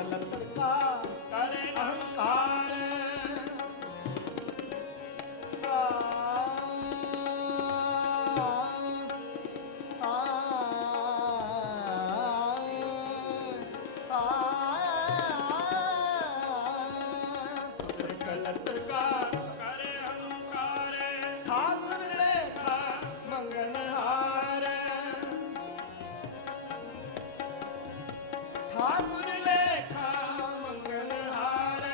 कलत्र का करे अहंकार। कलत्र का करे अहंकार, ठाकुर लेखा मंगनहार। ठाकुर लेखा मंगनहार,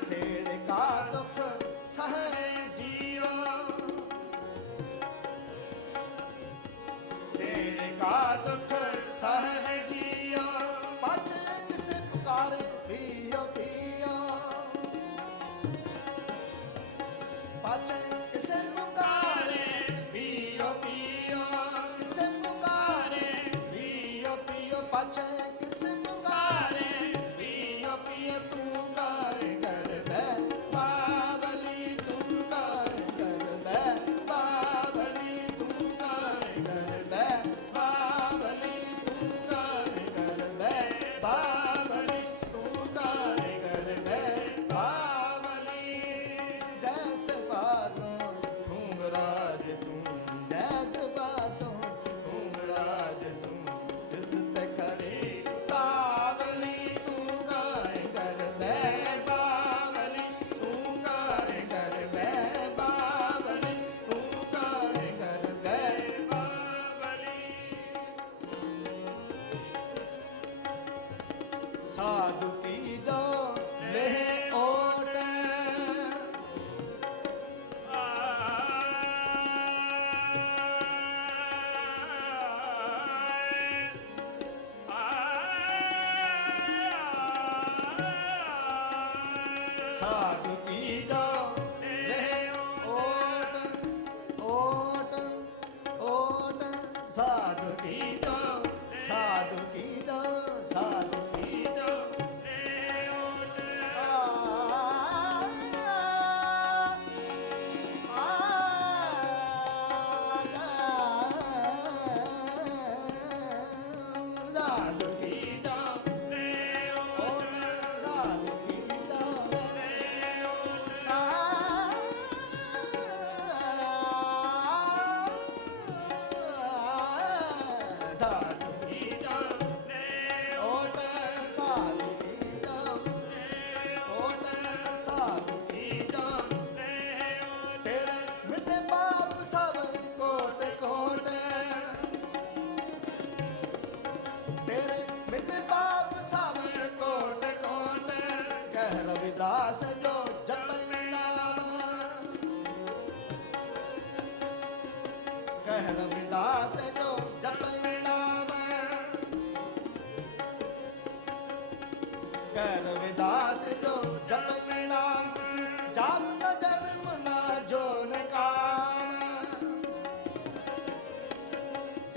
फेड़ का दुख सहे जियो। फेड़ का दुख सहे जियो, पछ किस पुकारे पियो पियो। पछ किस पुकारे पियो पियो, किस पुकारे पियो पियो। पछ किस पुकारे पियो पियो, तू कार कर बै पागली, तू कार कर बै पागली, तू कार कर बै पागली, तू कार कर बै पागली, तू कार कर बै पागली। जैसे बातों घूंघराज तू, जैसे बातों घूंघराज तू, जिस ते करे तावली, तू कार कर बै बावली, तू कार कर बै बावली, तू कार कर बै बावली। साधु की जो लेह ओट, साधु की जो लेह ओट, ओट ओट। साधु की जो, साधु की जो, साधु की जो लेह ओट। साधु की जो लेह ओट, साधु की जो लेह ओट। साधु की जो लेह ओट, साधु की जो लेह ओट, साधु की जो लेह ओट। तेरे मिटे पाप सब कोट कोट, तेरे मिटे पाप सब कोट कोट। कह रविदास जो जपै नाम, कह रविदास जो जपै नाम, कह रविदास जो जपै नाम। किस जात का जन्म ना जोन काम,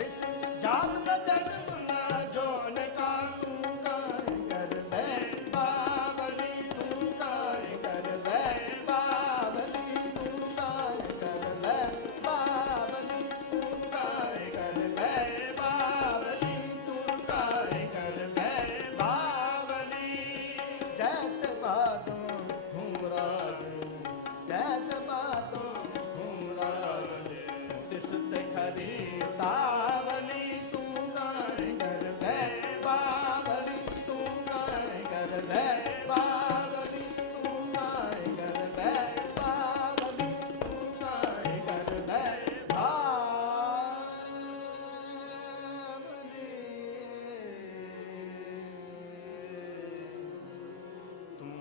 इस जात का जन्म ना जोन काम। तू कार कर बै बावली, तू कार कर बै बावली, तू कार कर बै बावली, तू कार कर बै बावली, तू कार कर बै बावली। जैसे बातों घूंघराज, जैसे बातों घूंघराज, तिस ते खरी तावली, तू कार कर बै बावली, तू कार कर बै बावली, तू कार कर बै बावली, तू कार कर बै बावली। तू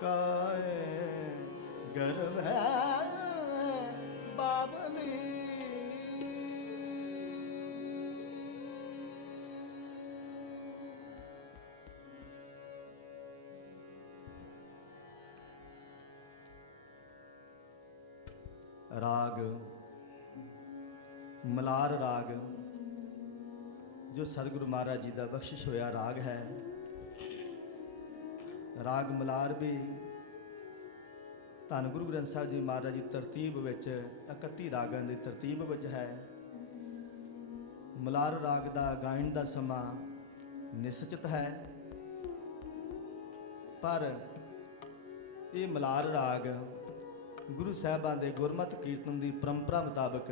काय गर्भ है बावली। राग मलार राग जो सतगुरु महाराज जी का बख्शिश होया राग है। ਰਾਗ ਮਲਾਰ ਵੀ ਧੰਨ ਗੁਰੂ ਗ੍ਰੰਥ ਸਾਹਿਬ ਜੀ ਮਹਾਰਾਜ ਦੀ ਤਰਤੀਬ ਵਿੱਚ 31 ਰਾਗਾਂ ਦੀ ਤਰਤੀਬ ਵਿੱਚ ਹੈ। ਮਲਾਰ ਰਾਗ ਦਾ ਗਾਇਨ ਦਾ ਸਮਾਂ ਨਿਸ਼ਚਿਤ ਹੈ, ਪਰ ਇਹ ਮਲਾਰ ਰਾਗ ਗੁਰੂ ਸਾਹਿਬਾਂ ਦੇ ਗੁਰਮਤਿ ਕੀਰਤਨ ਦੀ ਪਰੰਪਰਾ ਮੁਤਾਬਕ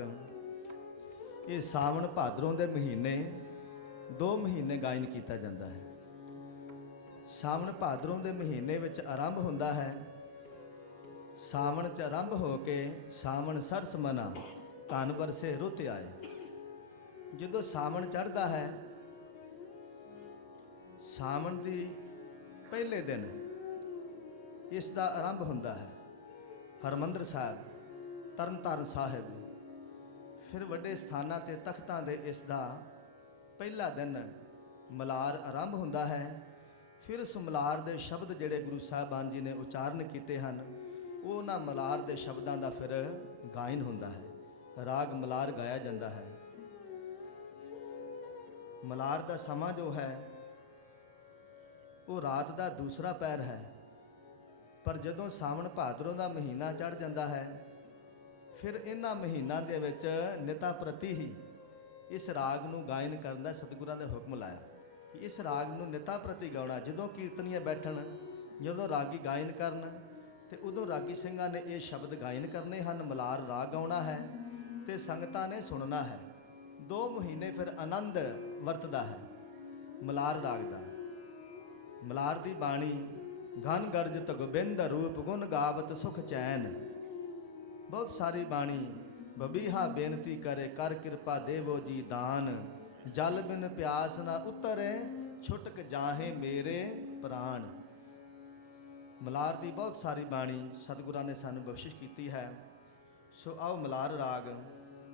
ਇਹ ਸਾਵਣ ਭਾਦਰੋਂ ਦੇ ਮਹੀਨੇ 2 ਮਹੀਨੇ ਗਾਇਨ ਕੀਤਾ ਜਾਂਦਾ ਹੈ। ਸਾਵਣ ਭਾਦਰੋਂ ਦੇ ਮਹੀਨੇ ਵਿੱਚ ਆਰੰਭ ਹੁੰਦਾ ਹੈ। ਸਾਵਣ 'ਚ ਆਰੰਭ ਹੋ ਕੇ ਸਾਵਣ ਸਰਸ ਮਨਾ ਧਨ ਵਰਸੇ ਰੁੱਤ ਆਏ। ਜਦੋਂ ਸਾਵਣ ਚੜ੍ਹਦਾ ਹੈ, ਸਾਵਣ ਦੀ ਪਹਿਲੇ ਦਿਨ ਇਸ ਦਾ ਆਰੰਭ ਹੁੰਦਾ ਹੈ। ਹਰਿਮੰਦਰ ਸਾਹਿਬ, ਤਰਨਤਾਰਨ ਸਾਹਿਬ, ਫਿਰ ਵੱਡੇ ਸਥਾਨਾਂ ਤੇ ਤਖਤਾਂ ਦੇ ਇਸ ਦਾ ਪਹਿਲਾ ਦਿਨ ਮਲਾਰ ਆਰੰਭ ਹੁੰਦਾ ਹੈ। ਫਿਰ ਉਸ ਮਲਾਰ ਦੇ ਸ਼ਬਦ ਜਿਹੜੇ ਗੁਰੂ ਸਾਹਿਬਾਨ ਜੀ ਨੇ ਉਚਾਰਨ ਕੀਤੇ ਹਨ, ਉਹਨਾਂ ਮਲਾਰ ਦੇ ਸ਼ਬਦਾਂ ਦਾ ਫਿਰ ਗਾਇਨ ਹੁੰਦਾ ਹੈ। ਰਾਗ ਮਲਾਰ ਗਾਇਆ ਜਾਂਦਾ ਹੈ। ਮਲਾਰ ਦਾ ਸਮਾਂ ਜੋ ਹੈ ਉਹ ਰਾਤ ਦਾ ਦੂਸਰਾ ਪਹਿਰ ਹੈ। ਪਰ ਜਦੋਂ ਸਾਵਣ ਭਾਦਰੋਂ ਦਾ ਮਹੀਨਾ ਚੜ੍ਹ ਜਾਂਦਾ ਹੈ, ਫਿਰ ਇਹਨਾਂ ਮਹੀਨਿਆਂ ਦੇ ਵਿੱਚ ਨਿਤਾ ਪ੍ਰਤੀ ਹੀ ਇਸ ਰਾਗ ਨੂੰ ਗਾਇਨ ਕਰਨ ਦਾ ਸਤਿਗੁਰਾਂ ਨੇ ਹੁਕਮ ਲਾਇਆ ਕਿ ਇਸ ਰਾਗ ਨੂੰ ਨਿਤਾ ਪ੍ਰਤੀ ਗਾਉਣਾ। ਜਦੋਂ ਕੀਰਤਨੀਏ ਬੈਠਣ, ਜਦੋਂ ਰਾਗੀ ਗਾਇਨ ਕਰਨ, ਤੇ ਉਦੋਂ ਰਾਗੀ ਸਿੰਘਾਂ ਨੇ ਇਹ ਸ਼ਬਦ ਗਾਇਨ ਕਰਨੇ ਹਨ। ਮਲਾਰ ਰਾਗ ਗਾਉਣਾ ਹੈ ਤੇ ਸੰਗਤਾਂ ਨੇ ਸੁਣਨਾ ਹੈ। 2 ਮਹੀਨੇ ਫਿਰ ਆਨੰਦ ਵਰਤਦਾ ਹੈ ਮਲਾਰ ਰਾਗ ਦਾ। ਮਲਾਰ ਦੀ ਬਾਣੀ ਘਨ ਗਰਜਤ ਗੋਬਿੰਦ ਰੂਪ ਗੁਣ ਗਾਵਤ ਸੁਖ ਚੈਨ। ਬਹੁਤ ਸਾਰੀ ਬਾਣੀ ਬਬੀਹਾ ਬੇਨਤੀ ਕਰੇ ਕਰ ਕਿਰਪਾ ਦੇਵੋ ਜੀ ਦਾਨ। ਜਲ ਬਿਨ ਪਿਆਸ ਨਾ ਉਤਰੇ ਛੁਟਕ ਜਾਹੇ ਮੇਰੇ ਪ੍ਰਾਣ। ਮਲਾਰ ਦੀ ਬਹੁਤ ਸਾਰੀ ਬਾਣੀ ਸਤਿਗੁਰਾਂ ਨੇ ਸਾਨੂੰ ਬਖਸ਼ਿਸ਼ ਕੀਤੀ ਹੈ। ਸੋ ਆਓ ਮਲਾਰ ਰਾਗ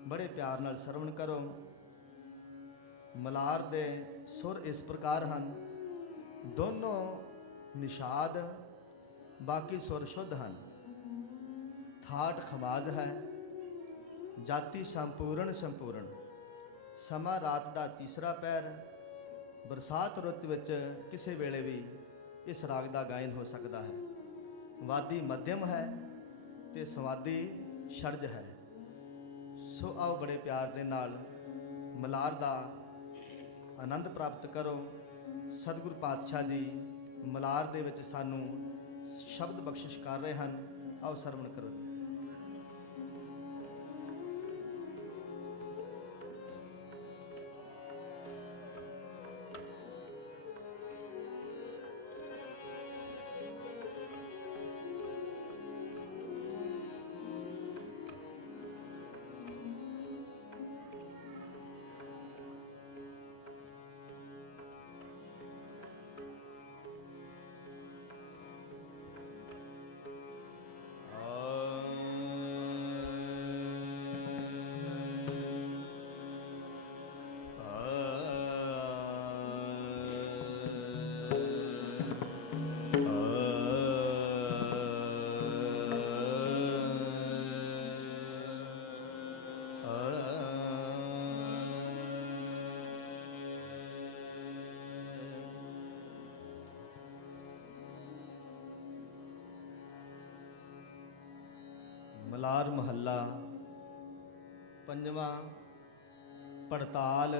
ਬੜੇ ਪਿਆਰ ਨਾਲ ਸਰਵਣ ਕਰੋ। ਮਲਾਰ ਦੇ ਸੁਰ ਇਸ ਪ੍ਰਕਾਰ ਹਨ। ਦੋਨੋਂ ਨਿਸ਼ਾਦ, ਬਾਕੀ ਸੁਰ ਸ਼ੁੱਧ ਹਨ। ਥਾਟ ਖਮਾਜ ਹੈ। ਜਾਤੀ ਸੰਪੂਰਨ ਸੰਪੂਰਨ। ਸਮਾਂ ਰਾਤ ਦਾ ਤੀਸਰਾ ਪਹਿਰ। ਬਰਸਾਤ ਰੁੱਤ ਵਿੱਚ ਕਿਸੇ ਵੇਲੇ ਵੀ ਇਸ ਰਾਗ ਦਾ ਗਾਇਨ ਹੋ ਸਕਦਾ ਹੈ। ਵਾਦੀ ਮੱਧਮ ਹੈ ਤੇ ਸਵਾਦੀ ਛੜਜ ਹੈ। ਸੋ ਆਓ ਬੜੇ ਪਿਆਰ ਦੇ ਨਾਲ ਮਲਾਰ ਦਾ ਆਨੰਦ ਪ੍ਰਾਪਤ ਕਰੋ। ਸਤਿਗੁਰੂ ਪਾਤਸ਼ਾਹ ਜੀ ਮਲਾਰ ਦੇ ਵਿੱਚ ਸਾਨੂੰ ਸ਼ਬਦ ਬਖਸ਼ਿਸ਼ ਕਰ ਰਹੇ ਹਨ। ਆਓ ਸਰਵਣ ਕਰੋ। ਮਲਾਰ ਮਹੱਲਾ ਪੰਜਵਾਂ। ਪੜਤਾਲ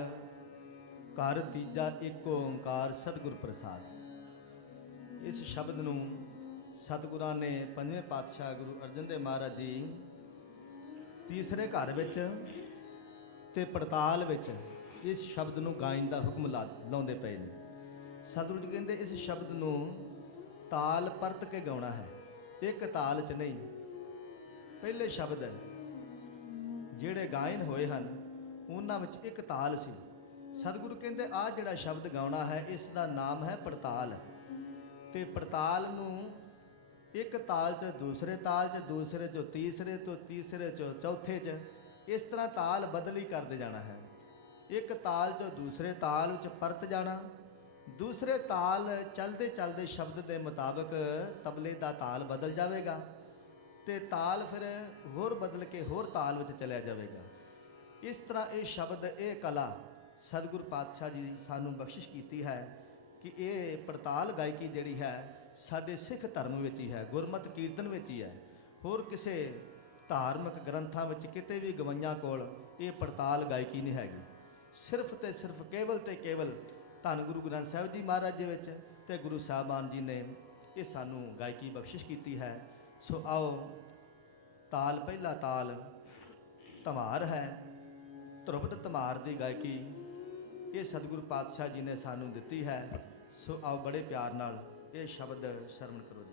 ਘਰ ਤੀਜਾ ਏਕ ਓੰਕਾਰ ਸਤਿਗੁਰ ਪ੍ਰਸਾਦ। ਇਸ ਸ਼ਬਦ ਨੂੰ ਸਤਿਗੁਰਾਂ ਨੇ ਪੰਜਵੇਂ ਪਾਤਸ਼ਾਹ ਗੁਰੂ ਅਰਜਨ ਦੇਵ ਮਹਾਰਾਜ ਜੀ ਤੀਸਰੇ ਘਰ ਵਿੱਚ ਤੇ ਪੜਤਾਲ ਵਿੱਚ ਇਸ ਸ਼ਬਦ ਨੂੰ ਗਾਇਨ ਦਾ ਹੁਕਮ ਲਾਉਂਦੇ ਪਏ ਨੇ। ਸਤਿਗੁਰੂ ਜੀ ਕਹਿੰਦੇ ਇਸ ਸ਼ਬਦ ਨੂੰ ਤਾਲ ਪਰਤ ਕੇ ਗਾਉਣਾ ਹੈ, ਇੱਕ ਤਾਲ 'ਚ ਨਹੀਂ। ਪਹਿਲੇ ਸ਼ਬਦ ਜਿਹੜੇ ਗਾਇਨ ਹੋਏ ਹਨ ਉਹਨਾਂ ਵਿੱਚ ਇੱਕ ਤਾਲ ਸੀ। ਸਤਿਗੁਰੂ ਕਹਿੰਦੇ ਆਹ ਜਿਹੜਾ ਸ਼ਬਦ ਗਾਉਣਾ ਹੈ ਇਸ ਦਾ ਨਾਮ ਹੈ ਪੜਤਾਲ। ਤੇ ਪੜਤਾਲ ਨੂੰ ਇੱਕ ਤਾਲ 'ਚ ਦੂਸਰੇ ਤਾਲ 'ਚ, ਦੂਸਰੇ 'ਚੋਂ ਤੀਸਰੇ ਤੋਂ ਤੀਸਰੇ 'ਚੋਂ ਚੌਥੇ 'ਚ, ਇਸ ਤਰ੍ਹਾਂ ਤਾਲ ਬਦਲੀ ਕਰਦੇ ਜਾਣਾ ਹੈ। ਇੱਕ ਤਾਲ 'ਚੋਂ ਦੂਸਰੇ ਤਾਲ ਵਿੱਚ ਪਰਤ ਜਾਣਾ। ਦੂਸਰੇ ਤਾਲ ਚਲਦੇ ਚਲਦੇ ਸ਼ਬਦ ਦੇ ਮੁਤਾਬਕ ਤਬਲੇ ਦਾ ਤਾਲ ਬਦਲ ਜਾਵੇਗਾ ਤੇ ਤਾਲ ਫਿਰ ਹੋਰ ਬਦਲ ਕੇ ਹੋਰ ਤਾਲ ਵਿੱਚ ਚਲਿਆ ਜਾਵੇਗਾ। ਇਸ ਤਰ੍ਹਾਂ ਇਹ ਸ਼ਬਦ, ਇਹ ਕਲਾ ਸਤਿਗੁਰ ਪਾਤਸ਼ਾਹ ਜੀ ਸਾਨੂੰ ਬਖਸ਼ਿਸ਼ ਕੀਤੀ ਹੈ ਕਿ ਇਹ ਪੜਤਾਲ ਗਾਇਕੀ ਜਿਹੜੀ ਹੈ ਸਾਡੇ ਸਿੱਖ ਧਰਮ ਵਿੱਚ ਹੀ ਹੈ, ਗੁਰਮਤਿ ਕੀਰਤਨ ਵਿੱਚ ਹੀ ਹੈ। ਹੋਰ ਕਿਸੇ ਧਾਰਮਿਕ ਗ੍ਰੰਥਾਂ ਵਿੱਚ ਕਿਤੇ ਵੀ ਗਵਈਆਂ ਕੋਲ ਇਹ ਪੜਤਾਲ ਗਾਇਕੀ ਨਹੀਂ ਹੈਗੀ। ਸਿਰਫ ਤੇ ਸਿਰਫ ਕੇਵਲ ਤੇ ਕੇਵਲ ਧੰਨ ਗੁਰੂ ਗ੍ਰੰਥ ਸਾਹਿਬ ਜੀ ਮਹਾਰਾਜ ਜੀ ਵਿੱਚ ਤੇ ਗੁਰੂ ਸਾਹਿਬਾਨ ਜੀ ਨੇ ਇਹ ਸਾਨੂੰ ਗਾਇਕੀ ਬਖਸ਼ਿਸ਼ ਕੀਤੀ ਹੈ। ਸੋ ਆਓ, ਤਾਲ ਪਹਿਲਾ ਤਾਲ ਧਮਾਰ ਹੈ, ਧਰੁਪਦ ਧਮਾਰ ਦੀ ਗਾਇਕੀ ਇਹ ਸਤਿਗੁਰੂ ਪਾਤਸ਼ਾਹ ਜੀ ਨੇ ਸਾਨੂੰ ਦਿੱਤੀ ਹੈ। ਸੋ ਆਓ ਬੜੇ ਪਿਆਰ ਨਾਲ ਇਹ ਸ਼ਬਦ ਸ਼ਰਵਣ ਕਰੋ ਜੀ।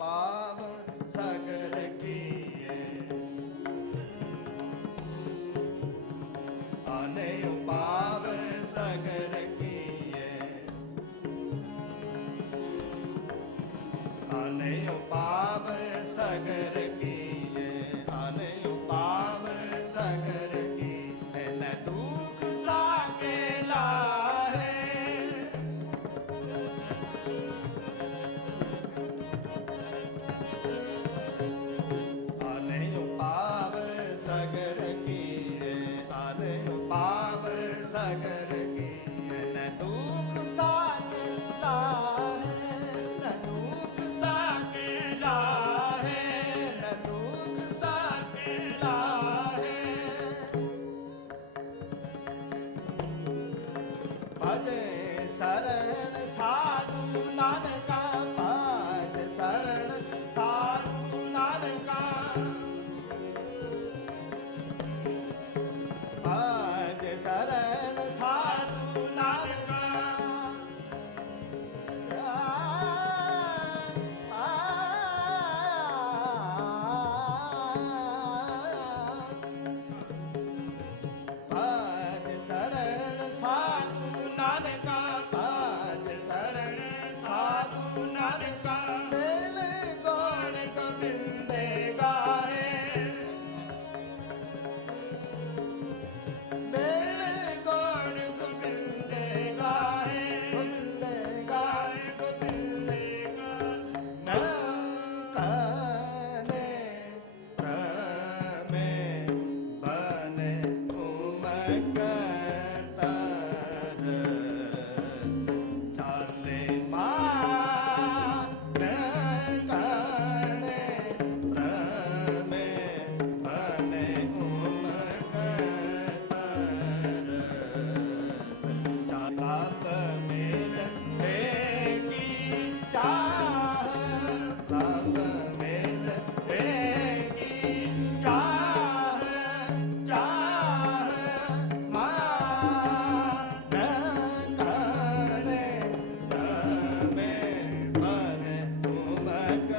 पावन सगर की उपाव सगर कीए, आने उपाव सगर कीए, न दुख साके लाहे। आने उपाव सगर कीए, आने उपाव सगर कीए, न दुख साके लाहे, न दुख साके लाहे, न दुख साके लाहे। भजे शरण साधु नानका, भज शरण साधु नानका, भज शरण साधु नानका। भज शरण साधु नानका, भज शरण साधु नानका। मेले गौण गोबिंदे गाए, मेले गौण गोबिंदे गाए, गोबिंदे गाए, गोबिंदे गाए। न कने प्रमे बने उमक तरस चाले मान। कने प्रमे बने उमक तरस चाप मिल की चाह, तब मिल की चाह, चाह मान। करे प्रमे बने उमक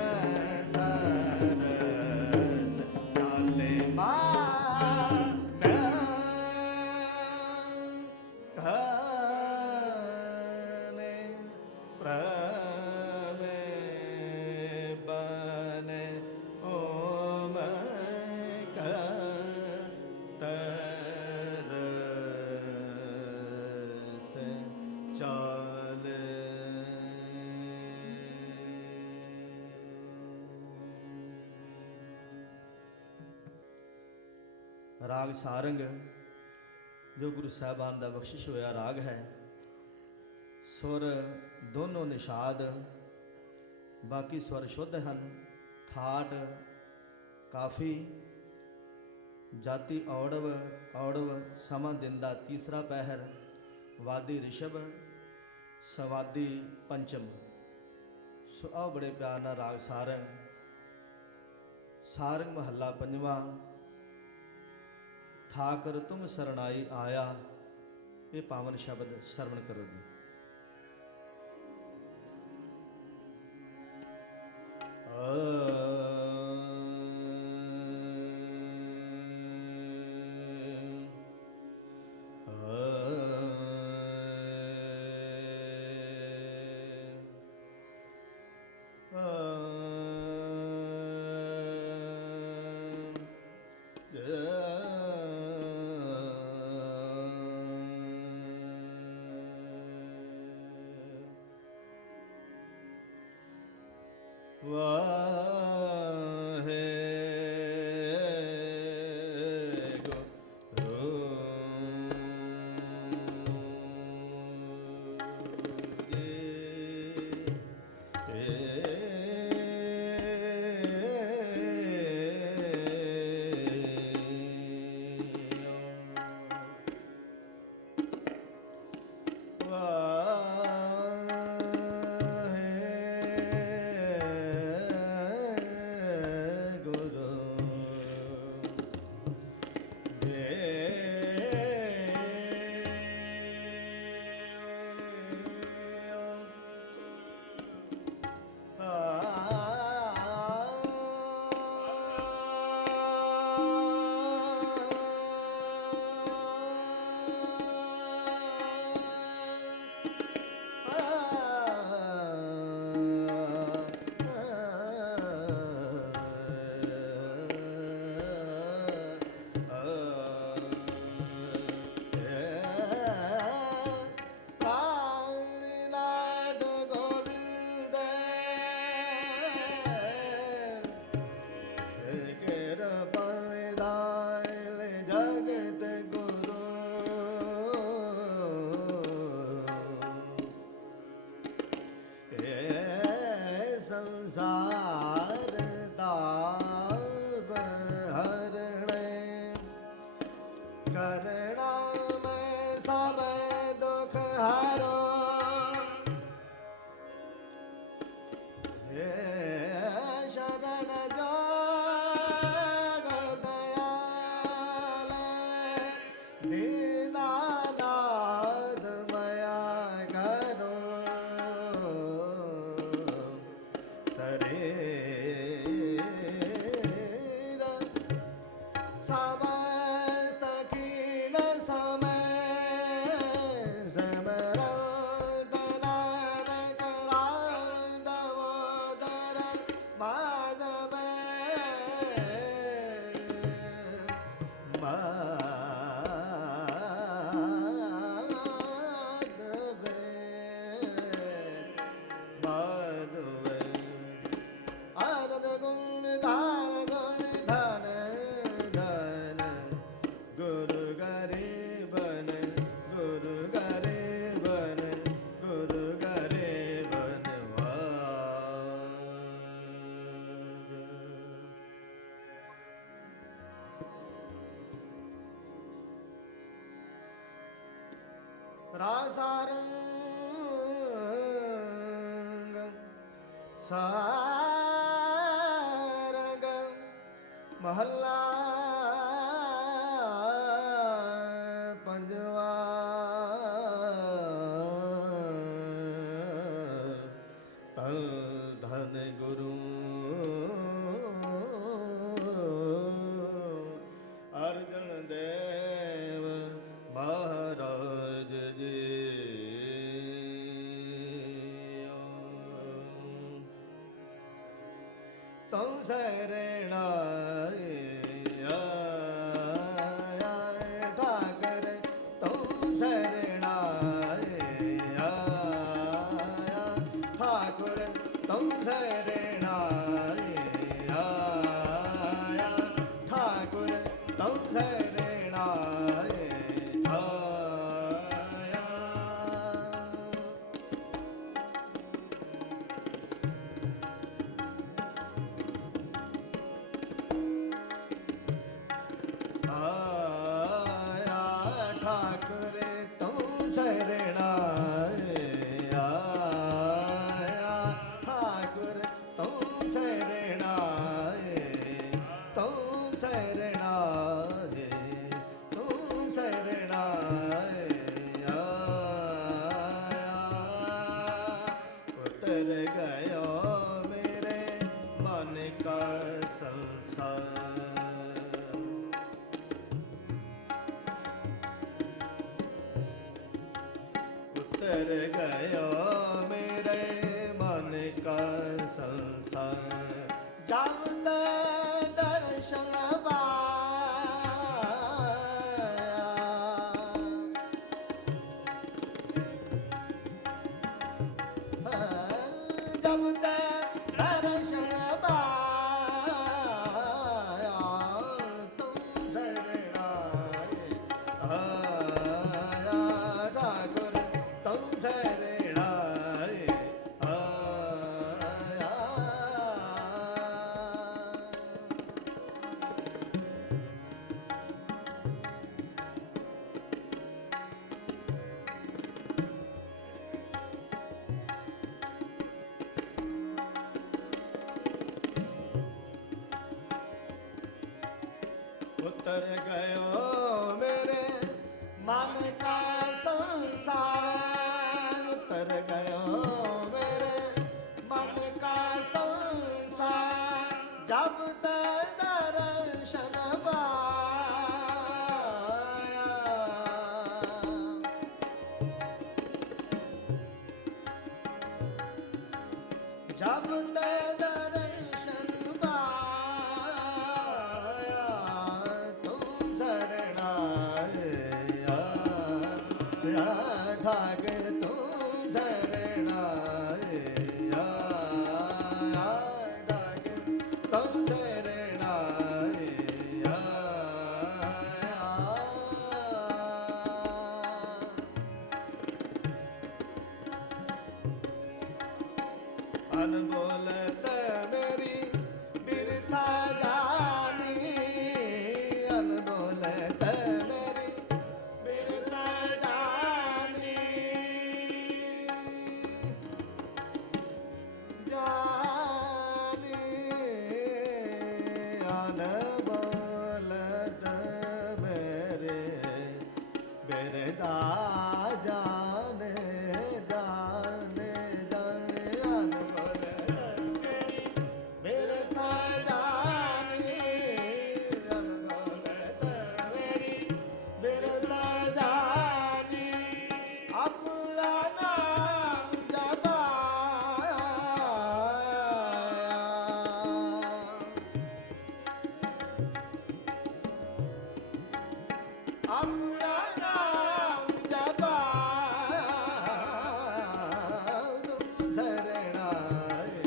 तरस चाले मान। घने प्रमे बने उमक तरस चाले। राग सारंग जो गुरु साहबान का बख्शिश होया राग है। सुर दोनों निषाद, बाकी स्वर शुद्ध हैं। थाट काफ़ी, जाति औड़व, औड़व समा दिन का तीसरा पहर, वादी रिषभ, सवादी पंचम। सो आओ बड़े प्यार नाल राग सारंग। सारंग महला पंजवा। ठाकर तुम सरनाई आया, ये पावन शब्द श्रवण करो जी। ਸੰਸਾਰ ਦਾ ਬਹਰਣੇ ਕਰਣਾ ਮੈਂ ਸਭ ਦੁਖ ਹਾਰੋ ਸ਼ਰਨ ਜੋਗ ਦਇਆਲ ਦੀਨਾਨਾਥ ਮਇਆ ਕਰੋ ਸਰੀਰ ਸਮਸਤ ਕੀਨ ਸਮੈ ਸਿਮਰਤ ਨਾਨਕ ਰਾਮ ਦਮੋਦਰ ਮਾਧਵ ਆਨੰਦ ਗੁਣ ਧਾਨ ਗੁਣ ਧਨ ਧਨ ਗੁਰੂ ਗਰੀਬਨ ਗੁਰੂ ਗਰੀਬਨ ਗੁਰੂ ਗਰੀਬਨ ਰਾਸਾਰੰਗ ਸਾਰੰਗ ਮਹੱਲਾ ਪੰਜਵਾ ਤਨ ਧਨ ਗੁਰੂ ਅਰਜਨ ਦੇਵ ਮਹਾਰਾਜ ਜੀ ਤਉ ਸਰਣਾ ਠਾਕਰ ਤਉ ਸਰਣਾ ਠਾਕੁਰ ਤਉ ਸਰਣਾ ਠਾਕੁਰ ਤਉ ਸਰਣਾ ਠਾਕੁਰ ਤੂੰ ਸਰਣਾ ਠਾਕੁਰ ਤੂੰ ਸਰਣਾ ਤੂੰ ਸਰਣਾ ਤੂੰ ਸਰਣਾ ਉਤਰ ਗਇਓ ਮੇਰੇ ਮਨ ਕਾ ਸੰਸਾਰ ਉਤਰ ਗਇਓ ਮੇਰੇ ਮਨ ਕਾ ਸੰਸਾਰ ਜਬ ਤੇ ਦਰਸ਼ਨ ਪਾਇਆ ਜਬ ਤੇ ਦਰਸ਼ਨ ਪਾਇਆ ਤੂੰ ਸਰਣਾ ਠਾਕੁਰ ਤੂੰ ਸਰਣਾ ਉਤਰ ਗਇਓ ਮੇਰੇ ਮਨ ਕਾ ਸੰਸਾਰ ਉਤਰ ਗਇਓ ਮੇਰੇ ਮਨ ਕਾ ਸੰਸਾਰ ਜਬ ਤੇ ਦਰਸ਼ਨ ਪਾਇਆ ਜਬ ਤੇ ਦਰਸ਼ਨ ਪਾਇਆ ਤੂੰ ਸਰਣਾ ਠਾਕੁਰ ਤੂੰ ਸਰਣਾ ਠਾਕੁਰ ਤੂੰ ਸਰਣਾ ਅਨਮੋਲ ਆਪਣਾ ਨਾਮ ਜਪਾ ਤੁਮ ਸਰਣਾਏ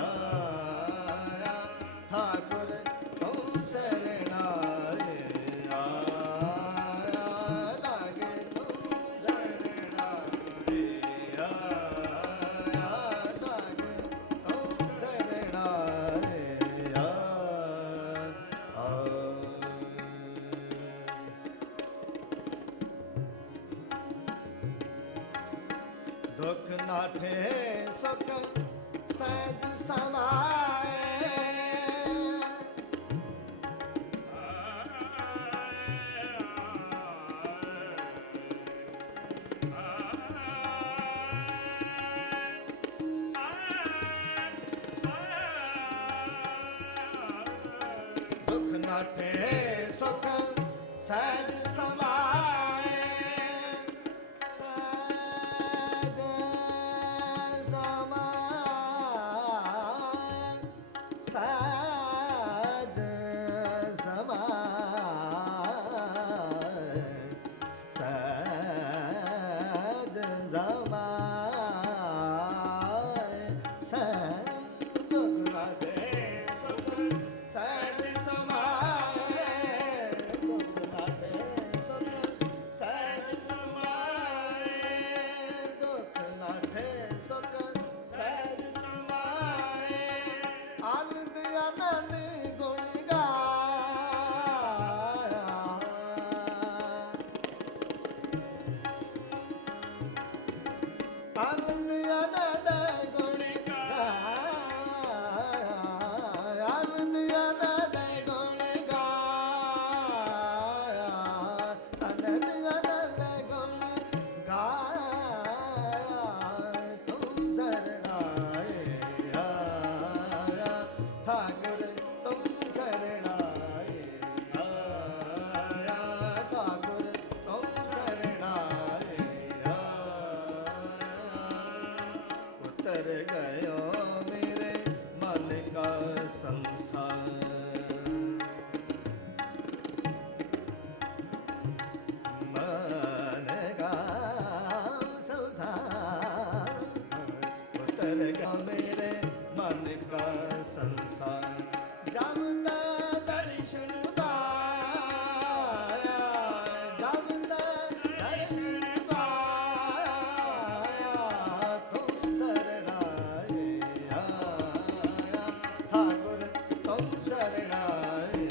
ਆਇਆ ਠਾਕੁਰ ਤੁਮ ਸਰਣਾਏ ਆਇਆ ਲਾਗੇ ਤੁਮ ਸਰਣਾਏ ਆਇਆ ਲਾਗੇ ਤੁਮ ਸਰਣਾਏ ਦੁਖ ਨਾਠੇ ਸੁਖ ਸਹਿਜ ਸਮਾਏ ਦੁਖ ਨਾਠੇ ਸੁਖ ਸਹਿਜ ਸਮਾਏ ਸਹਿਜ ਸਮਾਏ ਸਹਿਜ ਸਮਾਏ ਸਹਿਜ ਸਮਾਏ ਸਹਿਜ ਦੁਖ ਨਾਠੇ ਸੁਖ ਸਹਿਜ ਸਮਾਏ ਦੁਖ ਨਾਠੇ ਸੁਖ ਸਹਿਜ ਸਮਾਏ ਦੁਖ ਨਾਠੇ ਸੁਖ ਸਹਿਜ ਸਮਾਏ ਆਨੰਦ ਆਨੰਦ ਗੁਣ ਗਾਇਆ ਆਨੰਦ ਆਨੰਦ ਗੁਣ ਗਾਇਆ ਆਨੰਦ ਆਨੰਦ ਗੁਣ ਗਾਇਆ ਆਨੰਦ ਆਨੰਦ ਗੁਣ ਗਾਇਆ ਤੁਮ ਸਰਣਾਏ ਆਇਆ ਠਾਕੁਰ ਤੁਮ ਸਰਣਾਏ ਆਇਆ ਠਾਕੁਰ ਤੁਮ ਸਰਣਾਏ ਉਤਰ ਗਇਓ ਮੇਰੇ ਮਨ ਕਾ ਸੰਸਾਰ ਮਨ ਕਾ ਸੰਸਾਰ ਉਤਰ ਗਿਆ ਮੇਰੇ ਮਨ ਕਾ ਸੰਸਾਰ ਜਬ ਤੈ ਦਰਸ਼ਨ ਪਾਇਆ ਜਬ ਤੈ ਦਰਸ਼ਨ ਪਾਇਆ ਤੁਮ ਸਰਣਾਏ ਆਇਆ ਠਾਕੁਰ ਤੁਮ ਸਰਣਾਏ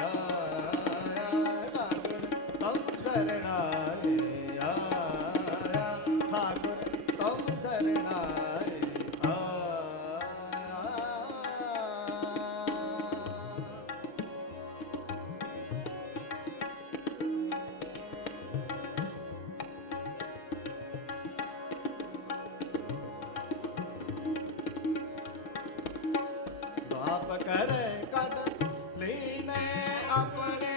ਆਇਆ ਠਾਕੁਰ ਤੁਮ ਸਰਣਾਏ ਆਇਆ ਠਾਕੁਰ ਤੁਮ ਸਰਣਾਏ ਬਾਪ ਕਰੇ ਕੱਢ ਲੀਨੇ ਆਪਣੇ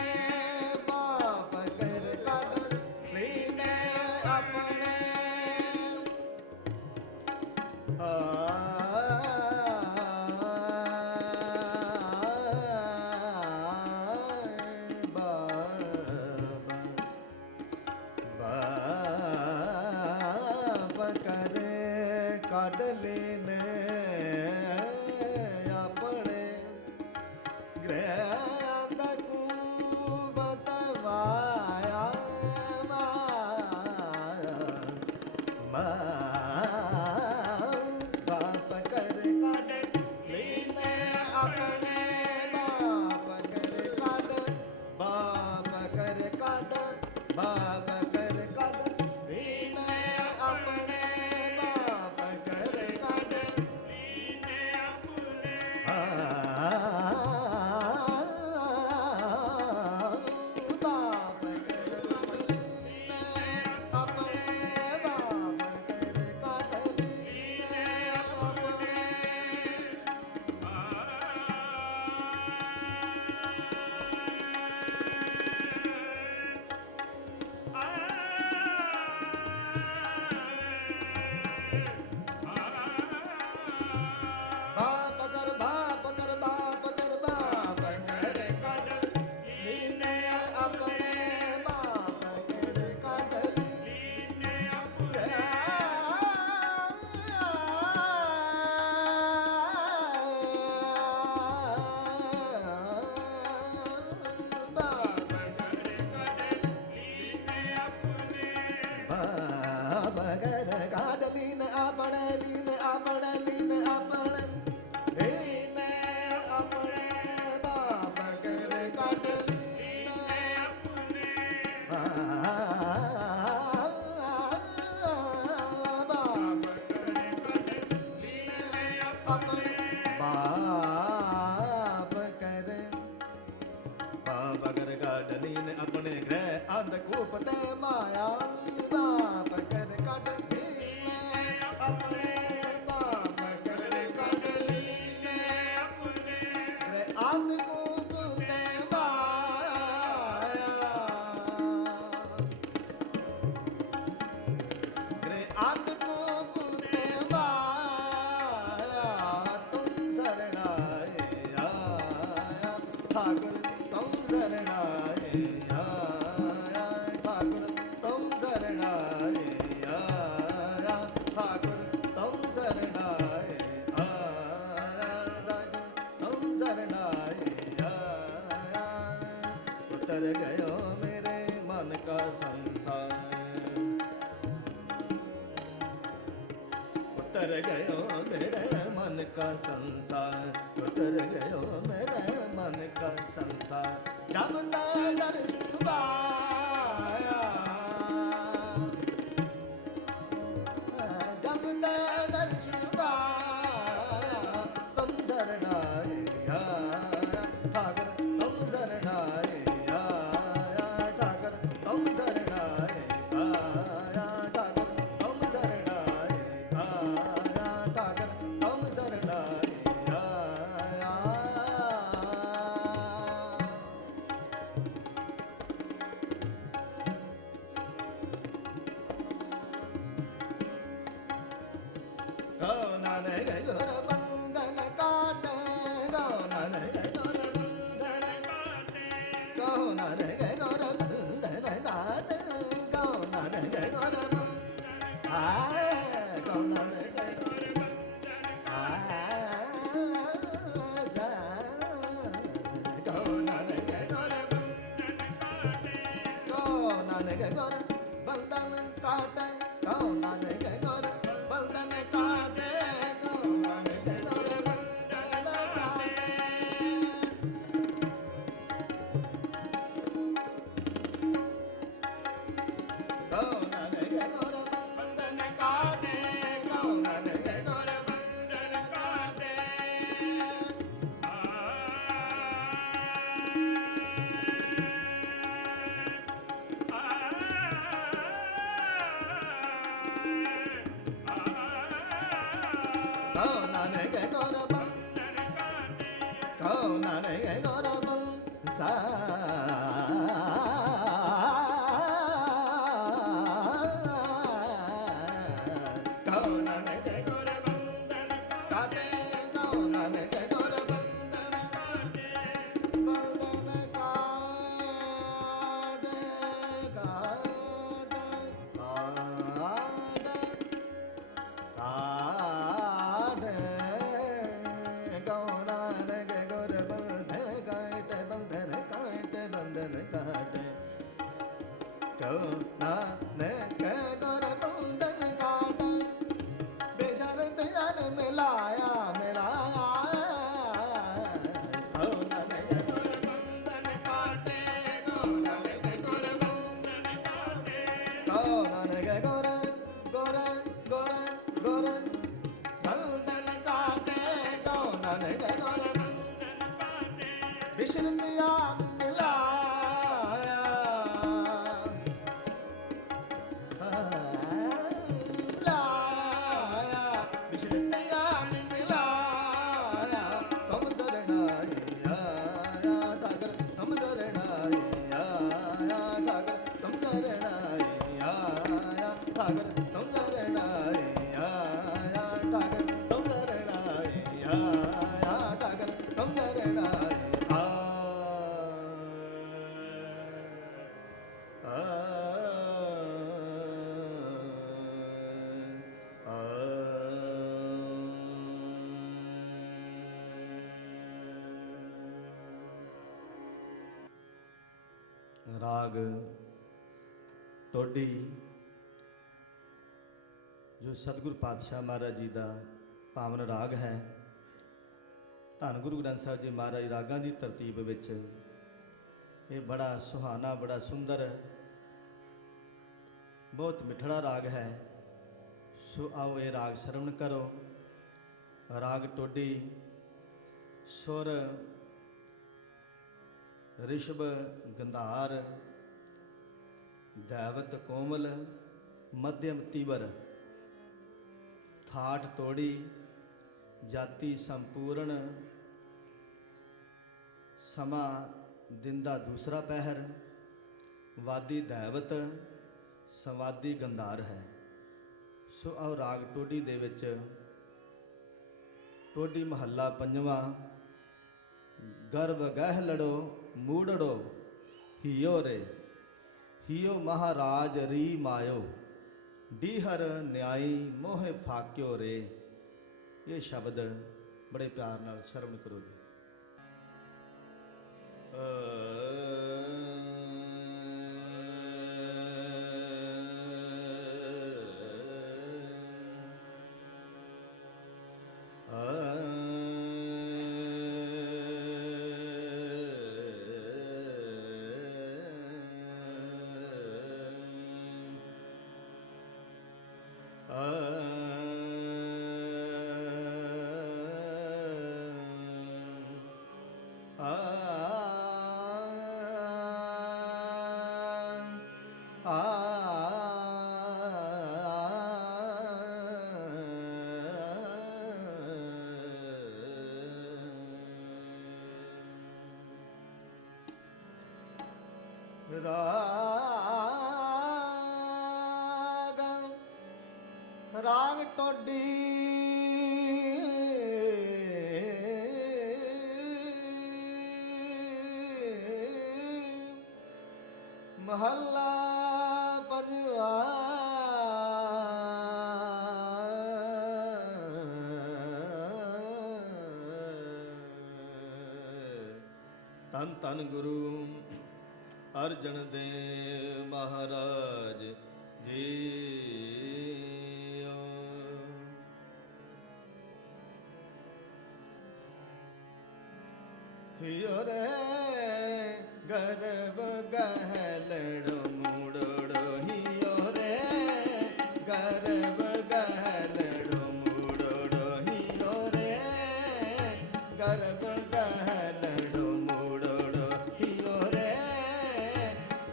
ਬਾਪ ਕਰ ਕੱਢ ਲੀਨੇ ਆਪਣੇ ਬਾਪ ਕਰੇ ਕੱਢ ਲੀਨੇ ਆਪਣੇ ਗ੍ਰਹਿ ਤਕੂ ਬਤਵਾਇਆ ਮਾਇਆ ਬਾਪ ਕਰ ਕੱਢ ਲੀਨੇ ਆਪਣੇ ਬਾਪ ਕਰ ਕੱਢ ਬਾਪ ਕਰ ਕੱਢ ਬਾਪ ਕਰ ਕੱਢ ਲੀਨੇ ਆਪਣੇ ਬਾਪ ਕਰ ਕੱਢ ਲੀਨੇ ਆਪਣੇ पाप करे पाप कर काटलीन अपने ग्रह अंधकूप ते माया पाप कर काटलीन अपने पाप कर काटलीन अपने ग्रह अंधकूप ते माया ग्रह अंधकूप ते माया तुम शरणाए आया ठाकुर तुम शरणाए आया ठाकुर तुम शरणाए आया ठाकुर तुम शरणाए आया ठाकुर तुम शरणाए आया उतर गयो मेरे मन का संसार उतर गयो मेरे मन का संसार उतर गयो मेरे मन का संसार जब तक दर्शन पाया जब तक दर्शन पाया तुम शरणाए आया ठाकुर तुम शरणाए आया ठाकुर तुम शरणाए आया ठाकुर तुम शरणाए आया ठाकुर तुम शरणाए आया गौ नानक गुर बंधन काटे गौ नानक गुर बंधन काटे गौ नानक गुर बंधन काटे गौ नानक गुर बंधन गौ नानक गुर गौ नानक गुर गौ नानक गुर बंधन काटे गौ नानक गुर बंधन काटे गौ नानक गुर बंधन काटे गौ नानक गुर बंधन काटे गौ नानक गुर बंधन काटे गौ नानक गुर बंधन काटे गौ नानक गुर गौ नानक गुर बंधन काटे गौ नानक गुर बंधन काटे बंधन काटे काटे काटे गौ नानक गुर बंधन काटे बंधन काटे बंधन काटे गौ नानक गुर बंधन काटे बेशर्त जन मिलाया मिलाया गौ नानक गुर बंधन काटे गौ नानक गुर बंधन काटे गौ नानक गुर गुर गुर गुर बंधन काटे गौ नानक गुर बंधन काटे बिशरत याद मिलाया मिलाया बिशरत याद मिलाया तुम शरणाए आया ठाकुर तुम शरणाए आया ठाकुर तुम शरणाए आया ठाकुर तुम शरणाए आया ठाकुर तुम शरणाए आया ठाकुर तुम शरणाए राग टोडी जो सतगुरु पातशाह महाराज जी का पावन राग है। धन गुरु ग्रंथ साहिब जी महाराज रागां की तरतीब विच ये बड़ा सुहाना बड़ा सुंदर बहुत मिठड़ा राग है। सो आओ ये राग श्रवण करो। राग टोडी ਸੁਰ ਰਿਸ਼ਭ ਗੰਧਾਰ, ਦੈਵਤ ਕੋਮਲ, ਮਧਿਅਮ ਤੀਬਰ, ਠਾਠ ਤੋੜੀ, ਜਾਤੀ ਸੰਪੂਰਨ, ਸਮਾਂ ਦਿਨ ਦਾ ਦੂਸਰਾ ਪਹਿਰ, ਵਾਦੀ ਦੈਵਤ, ਸੰਵਾਦੀ ਗੰਧਾਰ ਹੈ। ਸੋ ਆਓ ਰਾਗ ਟੋਡੀ ਦੇ ਵਿੱਚ ਟੋਡੀ ਮਹੱਲਾ ਪੰਜਵਾਂ। ਗਰਭ ਗਹਿ ਲੜੋ ਮੂੜੜੋ ਹੀਓ ਰੇ, ਹੀਓ ਮਹਾਰਾਜ ਰੀ ਮਾਇਓ, ਡੀਹਰ ਨਿਆਈ ਮੋਹ ਫਾਕਿਓ ਰੇ। ਇਹ ਸ਼ਬਦ ਬੜੇ ਪਿਆਰ ਨਾਲ ਸ਼ਰਵਣ ਕਰੋ ਜੀ। ਰਾਗ ਟੋਡੀ ਮਹੱਲਾ ਪੰਜਵਾ। ਧੰਨ ਧੰਨ ਗੁਰੂ ਅਰਜਨ ਦੇਵ ਮਹਾਰਾਜ ਜੀ। ਹੀਓ ਰੇ ਗਰਭ ਗਹਿ ਲੜੋ ਮੂੜੜੋ, ਹੀਓ ਰੇ ਗਰਭ ਗਹਿ ਲੜੋ ਮੂੜੜੋ, ਹੀਓ ਰੇ ਗਰਭ ਗਹਿ ਲੜੋ ਮੂੜੜੋ, ਹੀਓ ਰੇ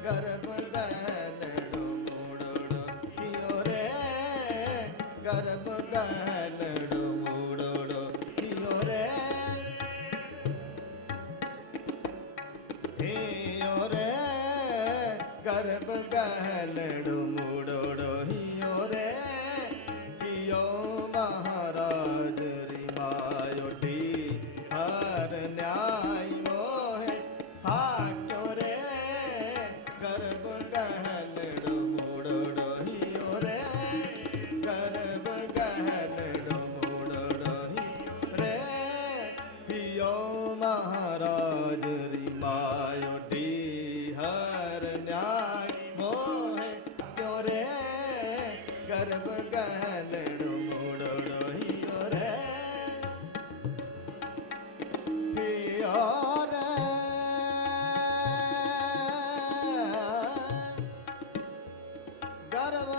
ਗਰਭ ਗਹਿ ਲੜੋ ਮੂੜੜੋ, ਹੀਓ ਰੇ ਗਰਭ ਗਹਿ ਲੜੋ ਮੂੜੜੋ, ਹੀਓ ਰੇ ਹੀਓ ਰੇ ਗਰਭ ਗਹਿ ਲੜੋ ਮੂੜੜੋ, ਹੀਓ ਰੇ ਹੀਓ ਮਹਾਰਾਜ ਰੀ ਮਾਇਓ, ਡੀ ਹਰ ਨਿਆਈ ਮੋਹਿ ਹਾਕਿਓ ਰੇ ਗਰਭ ਗਹਿ ਲੜੋ ਮੂੜੜੋ, ਹੀਓ ਰੇ ਗਰਭ ਗਹਿ ਲੜੋ ਮੂੜੜੋ, ਹੀਓ ਰੇ ਹੀਓ ਮਹਾਰਾਜ ਰੀ ਮਾਇਓ, ਡੀ ਹਰ ਨਿਆਈ ਮੋਹਿ ਕਿਉ ਰੇ ਗਰਭ ਗਹਿ ਲੜੋ ਮੂੜੜੋ, ਹੀਓ ਰੇ ਹੀਓ ਰੇ ਗਰਭ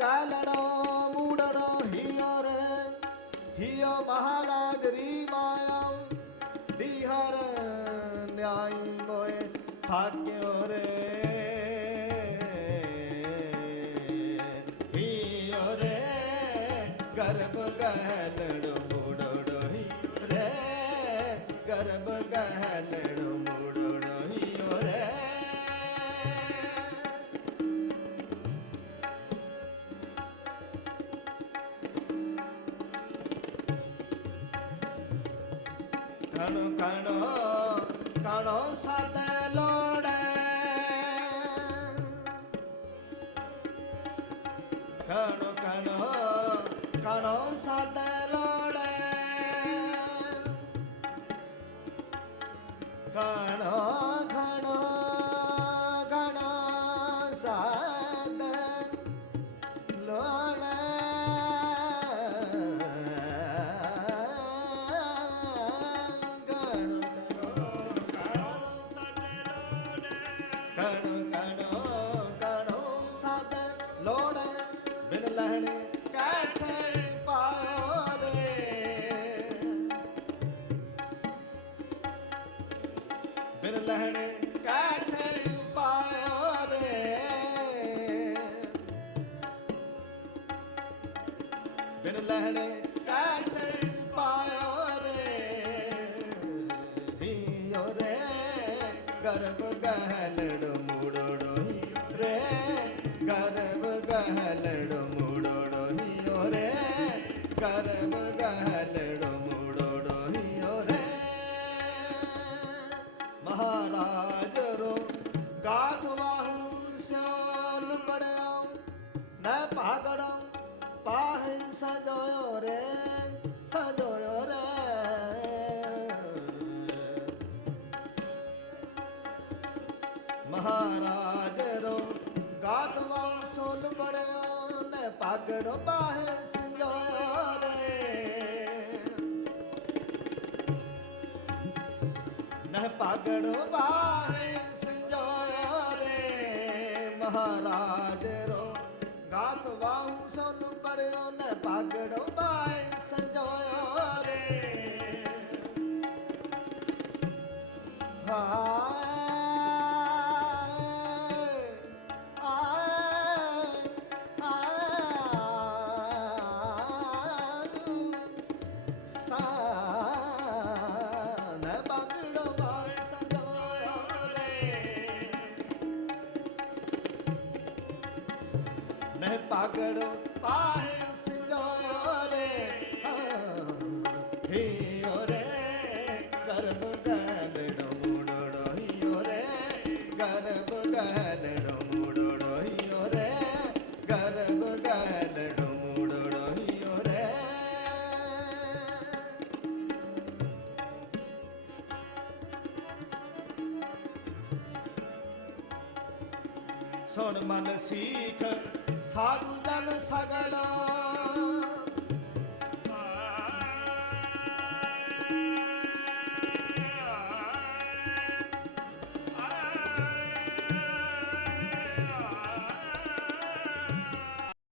ਗਹਿ ਲੜੋ ਮੂੜੜੋ, ਹੀਓ ਰੇ ਹੀਓ ਮਹਾਰਾਜ ਰੀ ਮਾਇਆ, ਡੀਹਰ ਨਿਆਈ ਮੋਏ ਫਾਕਿਓ ਰੇ ਹੀਓ ਰੇ ਗਰਭ ਗਹਿ ਲੜੋ ਮੂੜੜੋ, ਹੀਓ ਰੇ ਗਰਭ ਗਹਿ ਲੜੋ ਮੂੜੜੋ, ਹੀਓ ਰੇ ਕਣੋ ਕਣੋ ਕਣੋ ਸਦ ਲੋੜੈ, ਕਣੋ ਕਣੋ ਕਣੋ ਸਦ ਲੋੜੈ, ਕਣੋ ਕਣੋ ਕਣੋ ਸਦ ਲੋੜੈ, ਕਣੋ ਕਣੋ ਕਣੋ ਸਦ ਲੋੜੈ, ਬਿਨ ਲਹਿਣੇ ਕੈਠੇ ਪਾਇਓ ਰੇ ਬਿਨ ਲਹਿਣੇ ਕੈਠੇ ਪਾਇਓ ਰੇ, ਬਿਨ ਲਹਿਣੇ ਕੈਠੇ ਪਾਇਓ ਰੇ, ਹੀਓ ਰੇ ਗਰਭ ਗਹਿਲੜ ਮੁੜੜੋ ਰੇ, ਗਰਭ ਗਹਿਲੜ ਮੁੜੜੋ ਹੀਓ ਰੇ, ਗਰਭ ਗਹਿਲੜ ਮੁੜੜੋ ਹੀਓ ਰੇ। ਮਹਾਰਾਜ ਰੋ ਗਾਥ ਵਾਹੂ ਸਿਆਲ ਬੜਿਆ, ਮੈਂ ਭਾਗੜਾ ਪਾਹੇ ਸਜੋਇਓ ਰੇ, ਸਜੋਇਓ ਰੇ। ਮਹਾਰਾਜ ਰੋ ਗਾਥ ਵਾਹੂ ਸੋਲ ਬੜਿਆ, ਮੈਂ ਭਾਗੜ ਪਾਹੇ ਸਜੋਇਓ ਰੇ, ਮੈਂ ਭਾਗੜ ਪਾਹੇ ਸਜੋਇਓ ਰੇ। ਮਹਾਰਾਜ ਰੋ ਗਾਥ ਵਾਹੂ ਸੋਲ ਬੜਿਆ, ਮੈਂ ਭਾਗੜ ਪਾਹੇ ਸਜੋਇਓ ਰੇ। ਹਾਏ ਪਾਗੜ ਪਾਹੇ ਸਜੋਇਓ ਰੇ, ਹੀਓ ਰੇ ਗਰਭ ਗਹਿਲੜ ਮੁੜੜੋ ਹੀਓ ਰੇ, ਗਰਭ ਗਹਿਲੜ ਮੁੜੜੋ ਹੀਓ ਰੇ, ਗਰਭ ਗਹਿਲੜ ਮੁੜੜੋ ਹੀਓ ਰੇ। ਸੁਣ ਮਨ ਸੀਖ ਸਾਧੂ ਜਨ ਸਗਲ,